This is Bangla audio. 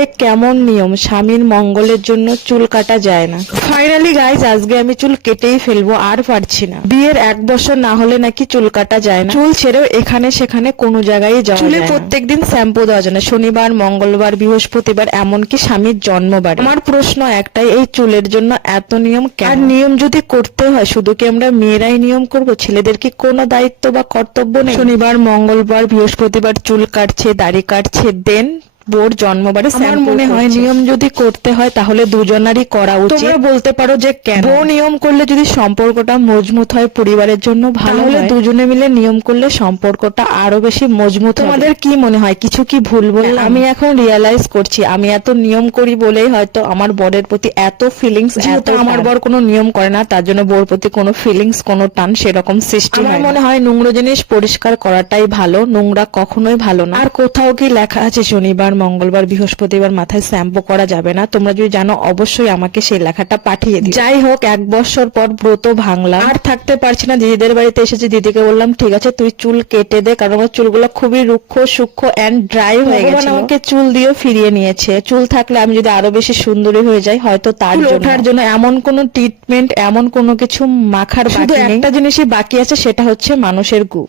এ কেমন নিয়ম, স্বামীর মঙ্গলের জন্য চুল কাটা যায় না। ফাইনালি গাইজ আজকে আমি চুল কেটেই ফেলবো, আর পারছি না। বিয়ের 1 বছর না হলে নাকি চুল কাটা যায় না। চুল ছেড়েও এখানে সেখানে কোনো জায়গায় যাওয়া যায় না। চুলে প্রত্যেকদিন শ্যাম্পু দেওয়া যায় না, শনিবার, মঙ্গলবার, বৃহস্পতিবার, এমনকি স্বামীর জন্মবার। আমার প্রশ্ন একটাই, এই চুলের জন্য এত নিয়ম কেন? আর নিয়ম যদি করতে হয় শুধু কি আমরা মেয়েরাই নিয়ম করব? ছেলেদের কি কোনো দায়িত্ব বা কর্তব্য নেই? শনিবার, মঙ্গলবার, বৃহস্পতিবার চুল কাটছে, দাড়ি কাটছে, দেন বোর জন্মবারে। আমার মনে হয় নিয়ম যদি করতে হয় তাহলে দুজনারই করা উচিত। তোমরা বলতে পারো যে কেন? বউ নিয়ম করলে যদি সম্পর্কটা মজবুত হয়, পরিবারের জন্য ভালো হয়, দুজনে মিলে নিয়ম করলে সম্পর্কটা আরো বেশি মজবুত হবে। তোমাদের কি মনে হয়, কিছু কি ভুল বললাম? আমি এখন রিয়ালাইজ করছি আমি এত নিয়ম করি বলেই হয়তো আমার বরের প্রতি এত ফিলিংস। যেহেতু আমার বর কোনো নিয়ম করে না, তার জন্য বউর প্রতি কোনো ফিলিংস, কোনো টান সেরকম সৃষ্টি হয় না। আমার মনে হয় নোংরা জিনিস পরিষ্কার করাটাই ভালো, নোংরা কখনোই ভালো না। আর কোথাও কি লেখা আছে শনিবার, মঙ্গলবার, বৃহস্পতিবার মাথায় শ্যাম্পু করা যাবে না? তোমরা যদি জানো অবশ্যই আমাকে সেই লেখাটা পাঠিয়ে দিও। যাই হোক, 1 বছর পর ব্রত ভাঙলাম, আর থাকতে পারছি না। দিদিদের বাড়িতে এসেছি, দিদিকে বললাম ঠিক আছে তুই চুল কেটে দে, কারণ আমার চুলগুলো খুবই রুক্ষ, সূক্ষ্ম এন্ড ড্রাই হয়ে গেছে। আমাকে চুল দিয়ে ফিরিয়ে নিয়েছে। চুল থাকলে আমি যদি আরো বেশি সুন্দরী হয়ে যাই, হয়তো তার জন্য এমন কোনো ট্রিটমেন্ট, এমন কোনো কিছু মাখার বাকি নেই। একটা জিনিসই বাকি আছে, সেটা হচ্ছে মানুষের গু।